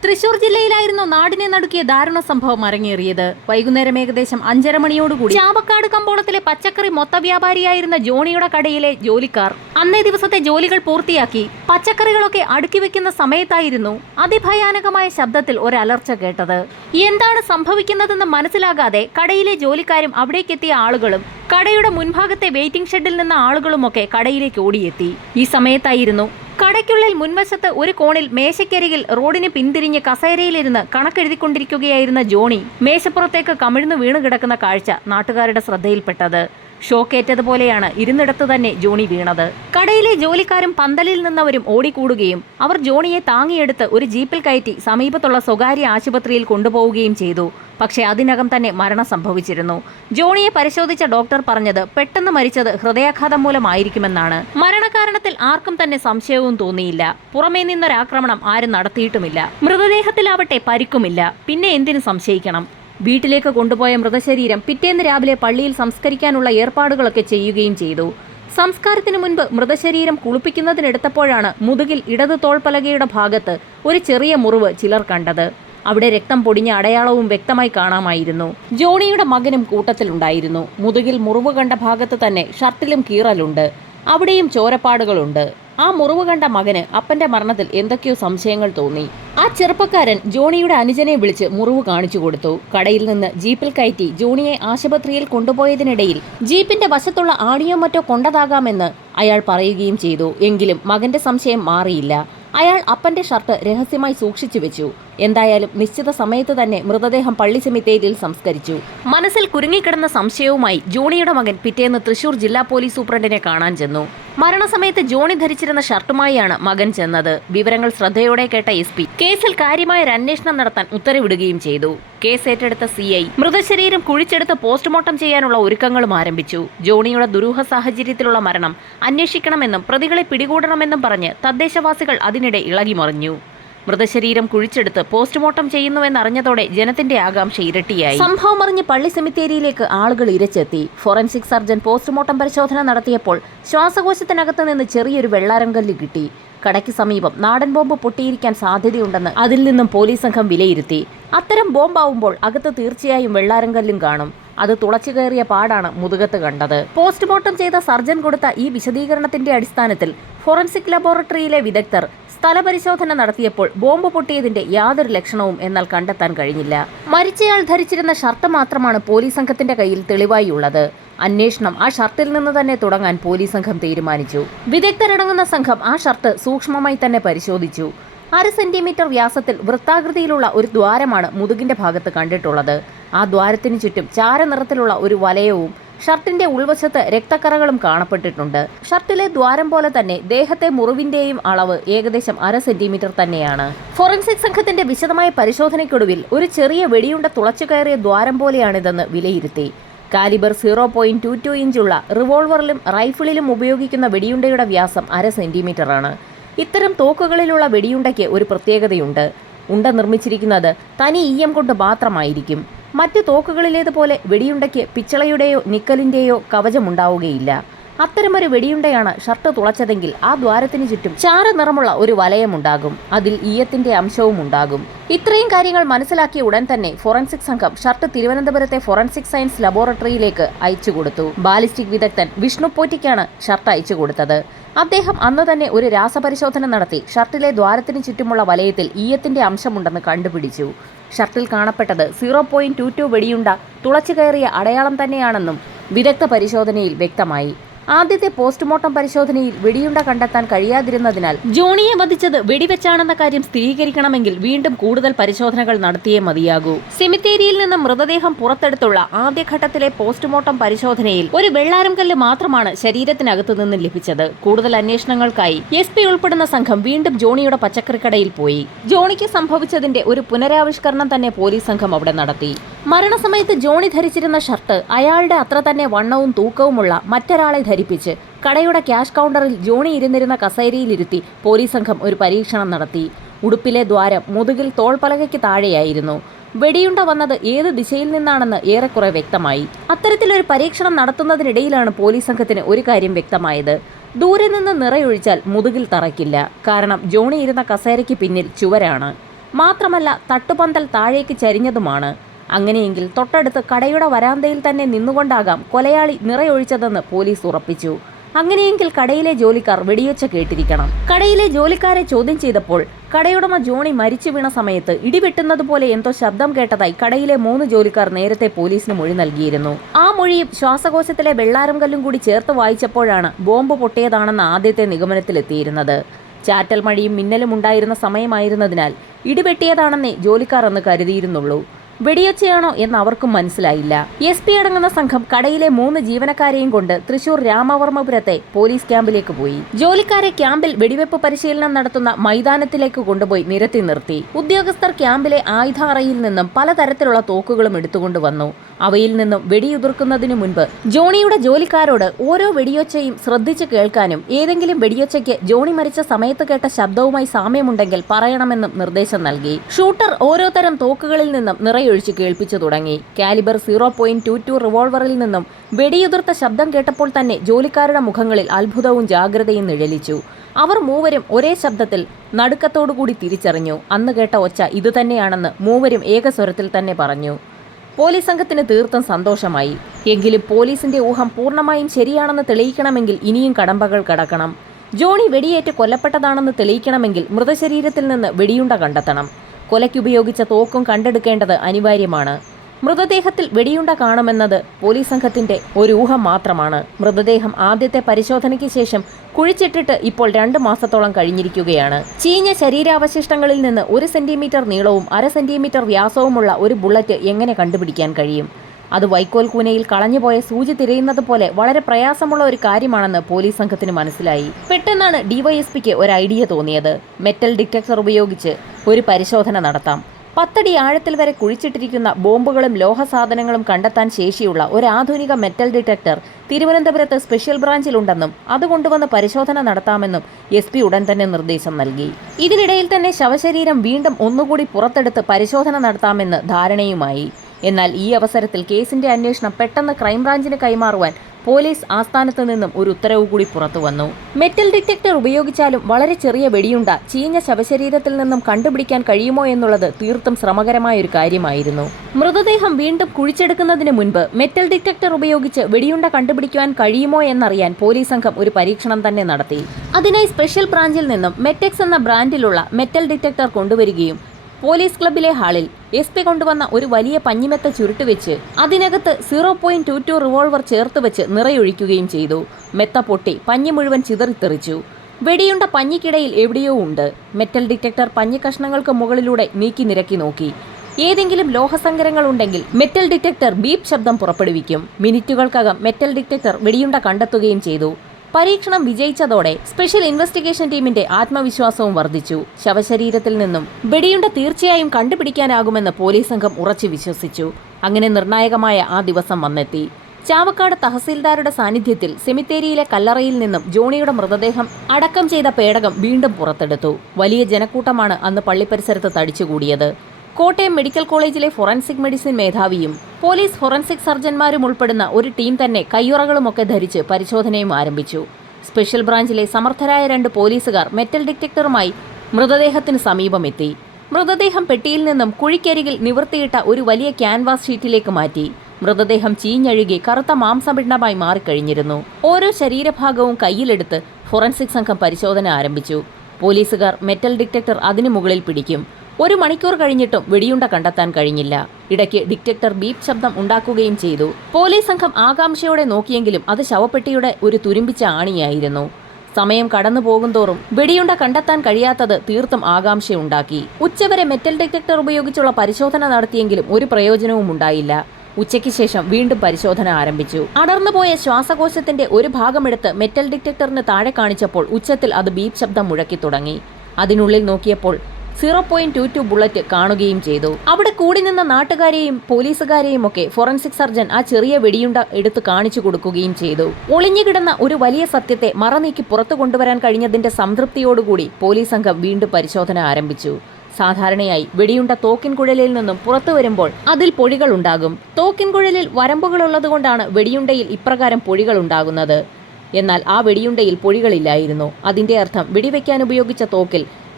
തൃശൂർ ജില്ലയിലായിരുന്നു നാടിനെ നടുക്കിയ ദാരുണ സംഭവം അരങ്ങേറിയത്. വൈകുന്നേരം ഏകദേശം 5:30 മണിയോടുകൂടി ചാവക്കാട് കമ്പോളത്തിലെ പച്ചക്കറി മൊത്ത വ്യാപാരിയായിരുന്ന ജോണിയുടെ കടയിലെ ജോലിക്കാർ അന്നേ ദിവസത്തെ ജോലികൾ പൂർത്തിയാക്കി പച്ചക്കറികളൊക്കെ അടുക്കി വെക്കുന്ന സമയത്തായിരുന്നു അതിഭയാനകമായ ശബ്ദത്തിൽ ഒരു അലർച്ച കേട്ടത്. എന്താണ് സംഭവിക്കുന്നതെന്ന് മനസ്സിലാകാതെ കടയിലെ ജോലിക്കാരും അവിടേക്കെത്തിയ ആളുകളും കടയുടെ മുൻഭാഗത്തെ വെയിറ്റിംഗ് ഷെഡിൽ നിന്ന ആളുകളുമൊക്കെ കടയിലേക്ക് ഓടിയെത്തി. ഈ സമയത്തായിരുന്നു കടയ്ക്കുള്ളിൽ മുൻവശത്ത് ഒരു കോണിൽ മേശയ്ക്കരികിൽ റോഡിന് പിന്തിരിഞ്ഞ് കസേരയിലിരുന്ന് കണക്കെഴുതിക്കൊണ്ടിരിക്കുകയായിരുന്ന ജോണി മേശപ്പുറത്തേക്ക് കമിഴ്ന്നു വീണു കിടക്കുന്ന കാഴ്ച നാട്ടുകാരുടെ ശ്രദ്ധയിൽപ്പെട്ടത്. ഷോക്കേറ്റതുപോലെയാണ് ഇരുന്നിടത്ത് തന്നെ ജോണി വീണത്. കടയിലെ ജോലിക്കാരും പന്തലിൽ നിന്നവരും ഓടിക്കൂടുകയും അവർ ജോണിയെ താങ്ങിയെടുത്ത് ഒരു ജീപ്പിൽ കയറ്റി സമീപത്തുള്ള സ്വകാര്യ ആശുപത്രിയിൽ കൊണ്ടുപോവുകയും ചെയ്തു. പക്ഷേ അതിനകം തന്നെ മരണം സംഭവിച്ചിരുന്നു. ജോണിയെ പരിശോധിച്ച ഡോക്ടർ പറഞ്ഞത് പെട്ടെന്ന് മരിച്ചത് ഹൃദയാഘാതം മൂലമായിരിക്കുമെന്നാണ്. മരണകാരണത്തിൽ ആർക്കും തന്നെ സംശയവും തോന്നിയില്ല. പുറമേ നിന്നൊരാക്രമണം ആരും നടത്തിയിട്ടുമില്ല. മൃതദേഹത്തിലാവട്ടെ പരിക്കുമില്ല. പിന്നെ എന്തിനു സംശയിക്കണം? വീട്ടിലേക്ക് കൊണ്ടുപോയ മൃതശരീരം പിറ്റേന്ന് രാവിലെ പള്ളിയിൽ സംസ്കരിക്കാനുള്ള ഏർപ്പാടുകളൊക്കെ ചെയ്യുകയും ചെയ്തു. സംസ്കാരത്തിനു മുൻപ് മൃതശരീരം കുളിപ്പിക്കുന്നതിനെടുത്തപ്പോഴാണ് മുതുകിൽ ഇടതു തോൾപ്പലകയുടെ ഭാഗത്ത് ഒരു ചെറിയ മുറിവ് ചിലർ കണ്ടത്. അവിടെ രക്തം പൊടിഞ്ഞ അടയാളവും വ്യക്തമായി കാണാമായിരുന്നു. ജോണിയുടെ മകനും കൂട്ടത്തിലുണ്ടായിരുന്നു. മുതുകിൽ മുറിവ് കണ്ട ഭാഗത്ത് തന്നെ ഷർട്ടിലും കീറലുണ്ട്. അവിടെയും ചോരപ്പാടുകളുണ്ട്. ആ മുറിവ് കണ്ട മകന് അപ്പന്റെ മരണത്തിൽ എന്തൊക്കെയോ സംശയങ്ങൾ തോന്നി. ആ ചെറുപ്പക്കാരൻ ജോണിയുടെ അനുജനെ വിളിച്ച് മുറിവ് കാണിച്ചു കൊടുത്തു. കടയിൽ നിന്ന് ജീപ്പിൽ കയറ്റി ജോണിയെ ആശുപത്രിയിൽ കൊണ്ടുപോയതിനിടയിൽ ജീപ്പിന്റെ വശത്തുള്ള ആണിയോ മറ്റോ കൊണ്ടതാകാമെന്ന് അയാൾ പറയുകയും ചെയ്തു. എങ്കിലും മകന്റെ സംശയം മാറിയില്ല. അയാൾ അപ്പന്റെ ഷർട്ട് രഹസ്യമായി സൂക്ഷിച്ചു വെച്ചു. എന്തായാലും നിശ്ചിത സമയത്ത് തന്നെ മൃതദേഹം പള്ളി സെമിത്തേരിയിൽ സംസ്കരിച്ചു. മനസ്സിൽ കുരുങ്ങിക്കിടന്ന സംശയവുമായി ജോണിയുടെ മകൻ പിറ്റേന്ന് തൃശൂർ ജില്ലാ പോലീസ് സൂപ്രണ്ടിനെ കാണാൻ ചെന്നു. മരണസമയത്ത് ജോണി ധരിച്ചിരുന്ന ഷർട്ടുമായാണ് മകൻ ചെന്നത്. വിവരങ്ങൾ ശ്രദ്ധയോടെ കേട്ട SP കേസിൽ കാര്യമായ ഒരു അന്വേഷണം നടത്താൻ ഉത്തരവിടുകയും ചെയ്തു. കേസ് ഏറ്റെടുത്ത CI മൃതശരീരം കുഴിച്ചെടുത്ത് പോസ്റ്റ്മോർട്ടം ചെയ്യാനുള്ള ഒരുക്കങ്ങളും ആരംഭിച്ചു. ജോണിയുടെ ദുരൂഹ സാഹചര്യത്തിലുള്ള മരണം അന്വേഷിക്കണമെന്നും പ്രതികളെ പിടികൂടണമെന്നും പറഞ്ഞ് തദ്ദേശവാസികൾ അതിനിടെ ഇളകിമറിഞ്ഞു. മൃതശരീരം കുഴിച്ചെടുത്ത് പോസ്റ്റ്മോർട്ടം ചെയ്യുന്നുവെന്നറിഞ്ഞതോടെ ജനത്തിന്റെ ആകാംക്ഷ ഇരട്ടിയായി. സംഭവം അറിഞ്ഞ് പള്ളി സെമിത്തേരിയിലേക്ക് ആളുകൾ ഇരച്ചെത്തി. ഫോറൻസിക് സർജൻ പോസ്റ്റ്മോർട്ടം പരിശോധന നടത്തിയപ്പോൾ ശ്വാസകോശത്തിനകത്ത് നിന്ന് ചെറിയൊരു വെള്ളാരംകല്ല് കിട്ടി. കടയ്ക്ക് സമീപം നാടൻ ബോംബ് പൊട്ടിയിരിക്കാൻ സാധ്യതയുണ്ടെന്ന് അതിൽ നിന്നും പോലീസ് സംഘം വിലയിരുത്തി. അത്തരം ബോംബാവുമ്പോൾ അകത്ത് തീർച്ചയായും വെള്ളാരംകല്ലും കാണും. അത് തുളച്ചു കയറിയ പാടാണ് മുതുകത്ത് കണ്ടത്. പോസ്റ്റ്മോർട്ടം ചെയ്ത സർജൻ കൊടുത്ത ഈ വിശദീകരണത്തിന്റെ അടിസ്ഥാനത്തിൽ ഫോറൻസിക് ലബോറട്ടറിയിലെ വിദഗ്ധർ സ്ഥലപരിശോധന നടത്തിയപ്പോൾ ബോംബ് പൊട്ടിയതിന്റെ യാതൊരു ലക്ഷണവും എന്നാൽ കണ്ടെത്താൻ കഴിഞ്ഞില്ല. മരിച്ചയാൾ ധരിച്ചിരുന്ന ഷർട്ട് മാത്രമാണ് പോലീസ് സംഘത്തിന്റെ കയ്യിൽ തെളിവായി ഉള്ളത്. അന്വേഷണം ആ ഷർട്ടിൽ നിന്ന് തന്നെ തുടങ്ങാൻ പോലീസ് സംഘം തീരുമാനിച്ചു. വിദഗ്ധരടങ്ങുന്ന സംഘം ആ ഷർട്ട് സൂക്ഷ്മമായി തന്നെ പരിശോധിച്ചു. 1/2 സെന്റിമീറ്റർ വ്യാസത്തിൽ വൃത്താകൃതിയിലുള്ള ഒരു ദ്വാരമാണ് മുതുകിന്റെ ഭാഗത്ത് കണ്ടിട്ടുള്ളത്. ആ ദ്വാരത്തിനു ചുറ്റും ചാരനിറത്തിലുള്ള ഒരു വലയവും ഷർട്ടിന്റെ ഉൾവശത്ത് രക്തക്കറകളും കാണപ്പെട്ടിട്ടുണ്ട്. ഷർട്ടിലെ ദ്വാരം പോലെ തന്നെ ദേഹത്തെ മുറിവിന്റെയും അളവ് ഏകദേശം 1/2 സെന്റിമീറ്റർ തന്നെയാണ്. ഫോറൻസിക് സംഘത്തിന്റെ വിശദമായ പരിശോധനയ്ക്കൊടുവിൽ ഒരു ചെറിയ വെടിയുണ്ട തുളച്ചു കയറിയ ദ്വാരം പോലെയാണിതെന്ന് വിലയിരുത്തി. കാലിബർ 0.22 ഇഞ്ചുള്ള റിവോൾവറിലും റൈഫിളിലും ഉപയോഗിക്കുന്ന വെടിയുണ്ടയുടെ വ്യാസം 1/2 സെന്റിമീറ്ററാണ്. ഇത്തരം തോക്കുകളിലുള്ള വെടിയുണ്ടയ്ക്ക് ഒരു പ്രത്യേകതയുണ്ട്. ഉണ്ട നിർമ്മിച്ചിരിക്കുന്നത് തനി EM കൊണ്ട് മാത്രമായിരിക്കും. മറ്റു തോക്കുകളിലേതുപോലെ വെടിയുണ്ടയ്ക്ക് പിച്ചളയുടെയോ നിക്കലിന്റെയോ കവചമുണ്ടാവുകയില്ല. അത്തരമൊരു വെടിയുണ്ടയാണ് ഷർട്ട് തുളച്ചതെങ്കിൽ ആ ദ്വാരത്തിന് ചുറ്റും ചാര നിറമുള്ള ഒരു വലയമുണ്ടാകും. അതിൽ ഈയത്തിന്റെ അംശവും ഉണ്ടാകും. ഇത്രയും കാര്യങ്ങൾ മനസ്സിലാക്കിയ ഉടൻ തന്നെ ഫോറൻസിക് സംഘം ഷർട്ട് തിരുവനന്തപുരത്തെ ഫോറൻസിക് സയൻസ് ലബോറട്ടറിയിലേക്ക് അയച്ചു കൊടുത്തു. ബാലിസ്റ്റിക് വിദഗ്ധൻ വിഷ്ണു പോറ്റിക്കാണ് ഷർട്ട് അയച്ചു കൊടുത്തത്. അദ്ദേഹം അന്ന് തന്നെ ഒരു രാസപരിശോധന നടത്തി ഷർട്ടിലെ ദ്വാരത്തിന് ചുറ്റുമുള്ള വലയത്തിൽ ഈയത്തിന്റെ അംശമുണ്ടെന്ന് കണ്ടുപിടിച്ചു. ഷർട്ടിൽ കാണപ്പെട്ടത് 0.22 വെടിയുണ്ട തുളച്ചു കയറിയ അടയാളം തന്നെയാണെന്നും വിദഗ്ധ പരിശോധനയിൽ വ്യക്തമായി. ആദ്യത്തെ പോസ്റ്റ്മോർട്ടം പരിശോധനയിൽ വെടിയുണ്ട കണ്ടെത്താൻ കഴിയാതിരുന്നതിനാൽ ജോണിയെ വധിച്ചത് വെടിവെച്ചാണെന്ന കാര്യം സ്ഥിരീകരിക്കണമെങ്കിൽ വീണ്ടും കൂടുതൽ പരിശോധനകൾ നടത്തിയേ മതിയാകൂ. സെമിത്തേരിയിൽ നിന്ന് മൃതദേഹം പുറത്തെടുത്തുള്ള ആദ്യഘട്ടത്തിലെ പോസ്റ്റ്മോർട്ടം പരിശോധനയിൽ ഒരു വെള്ളാരം കല്ല് മാത്രമാണ് ശരീരത്തിനകത്തു നിന്ന് ലഭിച്ചത്. കൂടുതൽ അന്വേഷണങ്ങൾക്കായി SP ഉൾപ്പെടുന്ന സംഘം വീണ്ടും ജോണിയുടെ പച്ചക്കറിക്കടയിൽ പോയി. ജോണിക്ക് സംഭവിച്ചതിന്റെ ഒരു പുനരാവിഷ്കരണം തന്നെ പോലീസ് സംഘം അവിടെ നടത്തി. മരണസമയത്ത് ജോണി ധരിച്ചിരുന്ന ഷർട്ട് അയാളുടെ അത്ര തന്നെ വണ്ണവും തൂക്കവുമുള്ള മറ്റൊരാളെ ധരിപ്പിച്ച് കടയുടെ ക്യാഷ് കൗണ്ടറിൽ ജോണി ഇരുന്നിരുന്ന കസേരയിലിരുത്തി പോലീസ് സംഘം ഒരു പരീക്ഷണം നടത്തി. ഉടുപ്പിലെ ദ്വാരം മുതുകിൽ തോൾപ്പലകയ്ക്ക് താഴെയായിരുന്നു. വെടിയുണ്ട വന്നത് ഏത് ദിശയിൽ നിന്നാണെന്ന് ഏറെക്കുറെ വ്യക്തമായി. അത്തരത്തിലൊരു പരീക്ഷണം നടത്തുന്നതിനിടയിലാണ് പോലീസ് സംഘത്തിന് ഒരു കാര്യം വ്യക്തമായത്. ദൂരെ നിന്ന് നിറയൊഴിച്ചാൽ മുതുകിൽ തറയ്ക്കില്ല. കാരണം ജോണി ഇരുന്ന കസേരയ്ക്ക് പിന്നിൽ ചുവരാണ്. മാത്രമല്ല തട്ടുപന്തൽ താഴേക്ക് ചരിഞ്ഞതുമാണ്. അങ്ങനെയെങ്കിൽ തൊട്ടടുത്ത് കടയുടെ വരാന്തയിൽ തന്നെ നിന്നുകൊണ്ടാകാം കൊലയാളി നിറയൊഴിച്ചതെന്ന് പോലീസ് ഉറപ്പിച്ചു. അങ്ങനെയെങ്കിൽ കടയിലെ ജോലിക്കാർ വെടിയൊച്ച കേട്ടിരിക്കണം. കടയിലെ ജോലിക്കാരെ ചോദ്യം ചെയ്തപ്പോൾ കടയുടമ ജോണി മരിച്ചു വീണ സമയത്ത് ഇടിവെട്ടുന്നതുപോലെ എന്തോ ശബ്ദം കേട്ടതായി കടയിലെ 3 ജോലിക്കാർ നേരത്തെ പോലീസിന് മൊഴി നൽകിയിരുന്നു. ആ മൊഴിയും ശ്വാസകോശത്തിലെ വെള്ളാരം കല്ലും കൂടി ചേർത്ത് വായിച്ചപ്പോഴാണ് ബോംബ് പൊട്ടിയതാണെന്ന ആദ്യത്തെ നിഗമനത്തിലെത്തിയിരുന്നത്. ചാറ്റൽ മഴയും മിന്നലും ഉണ്ടായിരുന്ന സമയമായിരുന്നതിനാൽ ഇടിവെട്ടിയതാണെന്നേ ജോലിക്കാർ അന്ന് കരുതിയിരുന്നുള്ളൂ. വെടിയൊച്ചയാണോ എന്ന് അവർക്കും മനസ്സിലായില്ല. SP അടങ്ങുന്ന സംഘം കടയിലെ 3 ജീവനക്കാരെയും കൊണ്ട് തൃശൂർ രാമവർമ്മപുരത്തെ പോലീസ് ക്യാമ്പിലേക്ക് പോയി. ജോലിക്കാരെ ക്യാമ്പിൽ വെടിവെപ്പ് പരിശീലനം നടത്തുന്ന മൈതാനത്തിലേക്ക് കൊണ്ടുപോയി നിരത്തി നിർത്തി. ഉദ്യോഗസ്ഥർ ക്യാമ്പിലെ ആയുധ അറയിൽ നിന്നും പലതരത്തിലുള്ള തോക്കുകളും എടുത്തുകൊണ്ടുവന്നു. അവയിൽ നിന്നും വെടിയുതിർക്കുന്നതിനു മുൻപ് ജോണിയുടെ ജോലിക്കാരോട് ഓരോ വെടിയൊച്ചയും ശ്രദ്ധിച്ചു കേൾക്കാനും ഏതെങ്കിലും വെടിയൊച്ചയ്ക്ക് ജോണി മരിച്ച സമയത്ത് കേട്ട ശബ്ദവുമായി സാമ്യമുണ്ടെങ്കിൽ പറയണമെന്നും നിർദ്ദേശം നൽകി. ഷൂട്ടർ ഓരോ തരം തോക്കുകളിൽ നിന്നും നിറയൊഴിച്ച് കേൾപ്പിച്ചു തുടങ്ങി. കാലിബർ 0.22 റിവോൾവറിൽ നിന്നും വെടിയുതിർത്ത ശബ്ദം കേട്ടപ്പോൾ തന്നെ ജോലിക്കാരുടെ മുഖങ്ങളിൽ അത്ഭുതവും ജാഗ്രതയും നിഴലിച്ചു. അവർ മൂവരും ഒരേ ശബ്ദത്തിൽ നടുക്കത്തോടുകൂടി തിരിച്ചറിഞ്ഞു. അന്ന് കേട്ട ഒച്ച ഇതുതന്നെയാണെന്ന് മൂവരും ഏകസ്വരത്തിൽ തന്നെ പറഞ്ഞു. പോലീസ് സംഘത്തിന് തീർത്തും സന്തോഷമായി. എങ്കിലും പോലീസിന്റെ ഊഹം പൂർണ്ണമായും ശരിയാണെന്ന് തെളിയിക്കണമെങ്കിൽ ഇനിയും കടമ്പകൾ കടക്കണം. ജോണി വെടിയേറ്റ് കൊല്ലപ്പെട്ടതാണെന്ന് തെളിയിക്കണമെങ്കിൽ മൃതശരീരത്തിൽ നിന്ന് വെടിയുണ്ട കണ്ടെത്തണം. കൊലയ്ക്കുപയോഗിച്ച തോക്കും കണ്ടെടുക്കേണ്ടത് അനിവാര്യമാണ്. മൃതദേഹത്തിൽ വെടിയുണ്ട കാണുമെന്നത് പോലീസ് സംഘത്തിന്റെ ഒരു ഊഹം മാത്രമാണ്. മൃതദേഹം ആദ്യത്തെ പരിശോധനയ്ക്ക് ശേഷം കുഴിച്ചിട്ടിട്ട് ഇപ്പോൾ 2 മാസത്തോളം കഴിഞ്ഞിരിക്കുകയാണ്. ചീഞ്ഞ ശരീരാവശിഷ്ടങ്ങളിൽ നിന്ന് 1 സെന്റിമീറ്റർ നീളവും 1/2 സെന്റിമീറ്റർ വ്യാസവുമുള്ള ഒരു ബുള്ളറ്റ് എങ്ങനെ കണ്ടുപിടിക്കാൻ കഴിയും? അത് വൈക്കോൽ കൂനയിൽ കളഞ്ഞുപോയ സൂചി തിരയുന്നത് പോലെ വളരെ പ്രയാസമുള്ള ഒരു കാര്യമാണെന്ന് പോലീസ് സംഘത്തിന് മനസ്സിലായി. പെട്ടെന്നാണ് ഡിവൈഎസ്പിക്ക് ഒരു ഐഡിയ തോന്നിയത്. മെറ്റൽ ഡിറ്റക്ടർ ഉപയോഗിച്ച് ഒരു പരിശോധന നടത്താം. 10 അടി ആഴത്തിൽ വരെ കുഴിച്ചിട്ടിരിക്കുന്ന ബോംബുകളും ലോഹസാധനങ്ങളും കണ്ടെത്താൻ ശേഷിയുള്ള ഒരു ആധുനിക മെറ്റൽ ഡിറ്റക്ടർ തിരുവനന്തപുരത്ത് സ്പെഷ്യൽ ബ്രാഞ്ചിലുണ്ടെന്നും അത് കൊണ്ടുവന്ന് പരിശോധന നടത്താമെന്നും SP ഉടൻ തന്നെ നിർദ്ദേശം നൽകി. ഇതിനിടയിൽ തന്നെ ശവശരീരം വീണ്ടും ഒന്നുകൂടി പുറത്തെടുത്ത് പരിശോധന നടത്താമെന്ന് ധാരണയുമായി. എന്നാൽ ഈ അവസരത്തിൽ കേസിന്റെ അന്വേഷണം പെട്ടെന്ന് ക്രൈംബ്രാഞ്ചിന് കൈമാറുവാൻ പോലീസ് ആസ്ഥാനത്ത് നിന്നും ഒരു ഉത്തരവ് കൂടി പുറത്തുവന്നു. മെറ്റൽ ഡിറ്റക്ടർ ഉപയോഗിച്ചാലും വളരെ ചെറിയ വെടിയുണ്ട ചീഞ്ഞ ശവശരീരത്തിൽ നിന്നും കണ്ടുപിടിക്കാൻ കഴിയുമോ എന്നുള്ളത് തീർത്തും ശ്രമകരമായ ഒരു കാര്യമായിരുന്നു. മൃതദേഹം വീണ്ടും കുഴിച്ചെടുക്കുന്നതിന് മുൻപ് മെറ്റൽ ഡിറ്റക്ടർ ഉപയോഗിച്ച് വെടിയുണ്ട കണ്ടുപിടിക്കുവാൻ കഴിയുമോ എന്നറിയാൻ പോലീസ് സംഘം ഒരു പരീക്ഷണം തന്നെ നടത്തി. അതിനായി സ്പെഷ്യൽ ബ്രാഞ്ചിൽ നിന്നും മെറ്റെക്സ് എന്ന ബ്രാൻഡിലുള്ള മെറ്റൽ ഡിറ്റക്ടർ കൊണ്ടുവരികയും പോലീസ് ക്ലബിലെ ഹാളിൽ SP കൊണ്ടുവന്ന ഒരു വലിയ പഞ്ഞിമെത്ത ചുരുട്ടുവെച്ച് അതിനകത്ത് 0.22 റിവോൾവർ ചേർത്ത് വെച്ച് നിറയൊഴിക്കുകയും ചെയ്തു. മെത്ത പൊട്ടി പഞ്ഞി മുഴുവൻ ചിതറിത്തെറിച്ചു. വെടിയുണ്ട പഞ്ഞിക്കിടയിൽ എവിടെയോ ഉണ്ട്. മെറ്റൽ ഡിറ്റക്ടർ പഞ്ഞി കഷ്ണങ്ങൾക്ക് മുകളിലൂടെ നീക്കി നിരക്കി നോക്കി. ഏതെങ്കിലും ലോഹസങ്കരങ്ങൾ ഉണ്ടെങ്കിൽ മെറ്റൽ ഡിറ്റക്ടർ ബീപ്പ് ശബ്ദം പുറപ്പെടുവിക്കും. മിനിറ്റുകൾക്കകം മെറ്റൽ ഡിറ്റക്ടർ വെടിയുണ്ട കണ്ടെത്തുകയും ചെയ്തു. പരീക്ഷണം വിജയിച്ചതോടെ സ്പെഷ്യൽ ഇൻവെസ്റ്റിഗേഷൻ ടീമിന്റെ ആത്മവിശ്വാസവും വർദ്ധിച്ചു. ശവശരീരത്തിൽ നിന്നും വെടിയുണ്ട തീർച്ചയായും കണ്ടുപിടിക്കാനാകുമെന്ന് പോലീസ് സംഘം ഉറച്ചു വിശ്വസിച്ചു. അങ്ങനെ നിർണായകമായ ആ ദിവസം വന്നെത്തി. ചാവക്കാട് തഹസീൽദാരുടെ സാന്നിധ്യത്തിൽ സെമിത്തേരിയിലെ കല്ലറയിൽ നിന്നും ജോണിയുടെ മൃതദേഹം അടക്കം ചെയ്ത പേടകം വീണ്ടും പുറത്തെടുത്തു. വലിയ ജനക്കൂട്ടമാണ് അന്ന് പള്ളിപ്പരിസരത്ത് തടിച്ചുകൂടിയത്. കോട്ടയം മെഡിക്കൽ കോളേജിലെ ഫോറൻസിക് മെഡിസിൻ മേധാവിയും പോലീസ് ഫോറൻസിക് സർജന്മാരും ഉൾപ്പെടുന്ന ഒരു ടീം തന്നെ കയ്യുറകളുമൊക്കെ ധരിച്ച് പരിശോധനയും ആരംഭിച്ചു. സ്പെഷ്യൽ ബ്രാഞ്ചിലെ സമർത്ഥരായ 2 പോലീസുകാർ മെറ്റൽ ഡിറ്റക്ടറുമായി മൃതദേഹത്തിന് സമീപമെത്തി. മൃതദേഹം പെട്ടിയിൽ നിന്നും കുഴിക്കരികിൽ നിവർത്തിയിട്ട ഒരു വലിയ ക്യാൻവാസ് ഷീറ്റിലേക്ക് മാറ്റി. മൃതദേഹം ചീഞ്ഞഴുകി കറുത്ത മാംസപിണ്ഡമായി മാറിക്കഴിഞ്ഞിരുന്നു. ഓരോ ശരീരഭാഗവും കയ്യിലെടുത്ത് ഫോറൻസിക് സംഘം പരിശോധന ആരംഭിച്ചു. പോലീസുകാർ മെറ്റൽ ഡിറ്റക്ടർ അതിനു മുകളിൽ പിടിക്കും. 1 മണിക്കൂർ കഴിഞ്ഞിട്ടും വെടിയുണ്ട കണ്ടെത്താൻ കഴിഞ്ഞില്ല. ഇടയ്ക്ക് ഡിറ്റക്ടർ ബീപ്പ് ശബ്ദം ഉണ്ടാക്കുകയും ചെയ്തു. പോലീസ് സംഘം ആകാംക്ഷയോടെ നോക്കിയെങ്കിലും അത് ശവപ്പെട്ടിയുടെ ഒരു തുരുമ്പിച്ച ആണിയായിരുന്നു. സമയം കടന്നു പോകുന്തോറും വെടിയുണ്ട കണ്ടെത്താൻ കഴിയാത്തത് തീർത്തും ആകാംക്ഷയുണ്ടാക്കി. ഉച്ചവരെ മെറ്റൽ ഡിറ്റക്ടർ ഉപയോഗിച്ചുള്ള പരിശോധന നടത്തിയെങ്കിലും ഒരു പ്രയോജനവും ഉണ്ടായില്ല. ഉച്ചയ്ക്ക് ശേഷം വീണ്ടും പരിശോധന ആരംഭിച്ചു. അടർന്നുപോയ ശ്വാസകോശത്തിന്റെ ഒരു ഭാഗമെടുത്ത് മെറ്റൽ ഡിറ്റക്ടറിന് താഴെ കാണിച്ചപ്പോൾ ഉച്ചത്തിൽ അത് ബീപ്പ് ശബ്ദം മുഴക്കി തുടങ്ങി. അതിനുള്ളിൽ നോക്കിയപ്പോൾ 0.22 ബുള്ളറ്റ് കാണുകയും ചെയ്തു. അവിടെ കൂടി നിന്ന നാട്ടുകാരെയും പോലീസുകാരെയും ഒക്കെ ഫോറൻസിക് സർജൻ ആ ചെറിയ വെടിയുണ്ട എടുത്ത് കാണിച്ചു കൊടുക്കുകയും ചെയ്തു. ഒളിഞ്ഞുകിടന്ന ഒരു വലിയ സത്യത്തെ മറനീക്കി പുറത്തു കൊണ്ടുവരാൻ കഴിഞ്ഞതിന്റെ സംതൃപ്തിയോടുകൂടി പോലീസ് സംഘം വീണ്ടും പരിശോധന ആരംഭിച്ചു. സാധാരണയായി വെടിയുണ്ട തോക്കിൻകുഴലിൽ നിന്നും പുറത്തു വരുമ്പോൾ അതിൽ പൊഴികൾ ഉണ്ടാകും. തോക്കിൻകുഴലിൽ വരമ്പുകളുള്ളതുകൊണ്ടാണ് വെടിയുണ്ടയിൽ ഇപ്രകാരം പൊഴികൾ ഉണ്ടാകുന്നത്. എന്നാൽ ആ വെടിയുണ്ടയിൽ പൊഴികളില്ലായിരുന്നു. അതിന്റെ അർത്ഥം വെടിവെക്കാൻ ഉപയോഗിച്ച തോക്കിൽ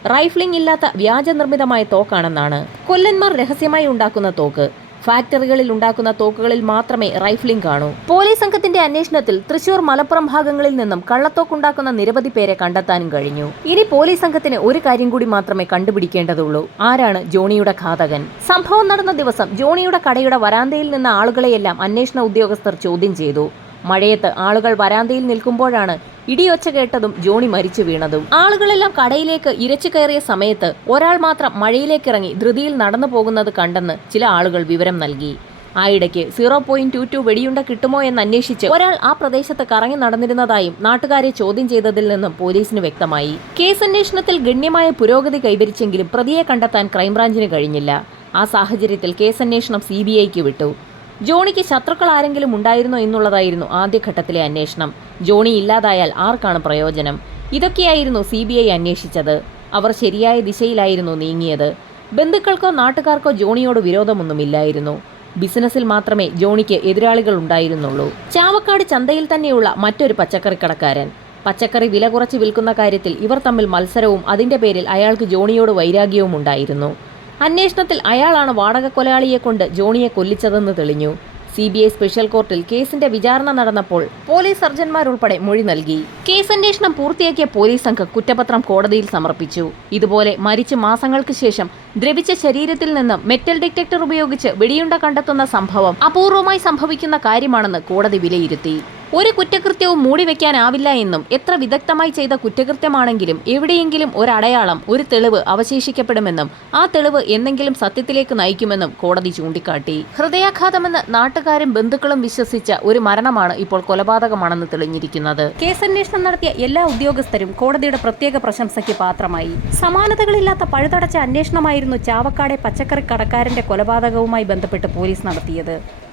റൈഫിളിംഗ് ഇല്ലാത്ത വ്യാജനിർമ്മിതമായ തോക്കാണെന്നാണ്. കൊല്ലന്മാർ രഹസ്യമായി ഉണ്ടാക്കുന്ന തോക്ക്. ഫാക്ടറികളിൽ ഉണ്ടാക്കുന്ന തോക്കുകളിൽ മാത്രമേ റൈഫിളിംഗ് കാണൂ. പോലീസ് സംഘത്തിന്റെ അന്വേഷണത്തിൽ തൃശൂർ, മലപ്പുറം ഭാഗങ്ങളിൽ നിന്നും കള്ളത്തോക്കുണ്ടാക്കുന്ന നിരവധി പേരെ കണ്ടെത്താനും കഴിഞ്ഞു. ഇനി പോലീസ് സംഘത്തിന് ഒരു കാര്യം കൂടി മാത്രമേ കണ്ടുപിടിക്കേണ്ടതുള്ളൂ: ആരാണ് ജോണിയുടെ ഘാതകൻ? സംഭവം നടന്ന ദിവസം ജോണിയുടെ കടയുടെ വരാന്തയിൽ നിന്ന ആളുകളെയെല്ലാം അന്വേഷണ ഉദ്യോഗസ്ഥർ ചോദ്യം ചെയ്തു. മഴയത്ത് ആളുകൾ വരാന്തയിൽ നിൽക്കുമ്പോഴാണ് ഇടിയൊച്ച കേട്ടതും ജോണി മരിച്ചു വീണതും. ആളുകളെല്ലാം കടയിലേക്ക് ഇരച്ചു കയറിയ സമയത്ത് ഒരാൾ മാത്രം മഴയിലേക്കിറങ്ങി ധൃതിയിൽ നടന്നു പോകുന്നത് കണ്ടെന്ന് ചില ആളുകൾ വിവരം നൽകി. ആയിടയ്ക്ക് 0.22 വെടിയുണ്ട കിട്ടുമോ എന്ന് അന്വേഷിച്ച് ഒരാൾ ആ പ്രദേശത്ത് കറങ്ങി നടന്നിരുന്നതായും നാട്ടുകാരെ ചോദ്യം ചെയ്തതിൽ നിന്നും പോലീസിന് വ്യക്തമായി. കേസന്വേഷണത്തിൽ ഗണ്യമായ പുരോഗതി കൈവരിച്ചെങ്കിലും പ്രതിയെ കണ്ടെത്താൻ ക്രൈംബ്രാഞ്ചിന് കഴിഞ്ഞില്ല. ആ സാഹചര്യത്തിൽ കേസന്വേഷണം CBIക്ക് വിട്ടു. ജോണിക്ക് ശത്രുക്കൾ ആരെങ്കിലും ഉണ്ടായിരുന്നോ എന്നുള്ളതായിരുന്നു ആദ്യഘട്ടത്തിലെ അന്വേഷണം. ജോണി ഇല്ലാതായാൽ ആർക്കാണ് പ്രയോജനം? ഇതൊക്കെയായിരുന്നു CBI അന്വേഷിച്ചത്. അവർ ശരിയായ ദിശയിലായിരുന്നു നീങ്ങിയത്. ബന്ധുക്കൾക്കോ നാട്ടുകാർക്കോ ജോണിയോട് വിരോധമൊന്നുമില്ലായിരുന്നു. ബിസിനസ്സിൽ മാത്രമേ ജോണിക്ക് എതിരാളികൾ ഉണ്ടായിരുന്നുള്ളൂ. ചാവക്കാട് ചന്തയിൽ തന്നെയുള്ള മറ്റൊരു പച്ചക്കറി കടക്കാരൻ. പച്ചക്കറി വില കുറച്ച് വിൽക്കുന്ന കാര്യത്തിൽ ഇവർ തമ്മിൽ മത്സരവും അതിന്റെ പേരിൽ അയാൾക്ക് ജോണിയോട് വൈരാഗ്യവും ഉണ്ടായിരുന്നു. അന്വേഷണത്തിൽ അയാളാണ് വാടക കൊലയാളിയെ കൊണ്ട് ജോണിയെ കൊല്ലിച്ചതെന്ന് തെളിഞ്ഞു. CBI സ്പെഷ്യൽ കോർട്ടിൽ കേസിന്റെ വിചാരണ നടന്നപ്പോൾ പോലീസ് സർജന്മാരുൾപ്പെടെ മൊഴി നൽകി. കേസന്വേഷണം പൂർത്തിയാക്കിയ പോലീസ് സംഘം കുറ്റപത്രം കോടതിയിൽ സമർപ്പിച്ചു. ഇതുപോലെ മരിച്ച് മാസങ്ങൾക്ക് ശേഷം ദ്രവിച്ച ശരീരത്തിൽ നിന്ന് മെറ്റൽ ഡിറ്റക്ടർ ഉപയോഗിച്ച് വെടിയുണ്ട കണ്ടെത്തുന്ന സംഭവം അപൂർവമായി സംഭവിക്കുന്ന കാര്യമാണെന്ന് കോടതി വിലയിരുത്തി. ഒരു കുറ്റകൃത്യവും മൂടിവെക്കാനാവില്ല എന്നും എത്ര വിദഗ്ധമായി ചെയ്ത കുറ്റകൃത്യമാണെങ്കിലും എവിടെയെങ്കിലും ഒരടയാളം, ഒരു തെളിവ് അവശേഷിക്കപ്പെടുമെന്നും ആ തെളിവ് എന്തെങ്കിലും സത്യത്തിലേക്ക് നയിക്കുമെന്നും കോടതി ചൂണ്ടിക്കാട്ടി. ഹൃദയാഘാതമെന്ന് നാട്ടുകാരും ബന്ധുക്കളും വിശ്വസിച്ച ഒരു മരണമാണ് ഇപ്പോൾ കൊലപാതകമാണെന്ന് തെളിഞ്ഞിരിക്കുന്നത്. കേസന്വേഷണം നടത്തിയ എല്ലാ ഉദ്യോഗസ്ഥരും കോടതിയുടെ പ്രത്യേക പ്രശംസയ്ക്ക് പാത്രമായി. സമാനതകളില്ലാത്ത പഴുതടച്ച അന്വേഷണമായിരുന്നു ചാവക്കാടെ പച്ചക്കറി കടക്കാരന്റെ കൊലപാതകവുമായി ബന്ധപ്പെട്ട് പോലീസ് നടത്തിയത്.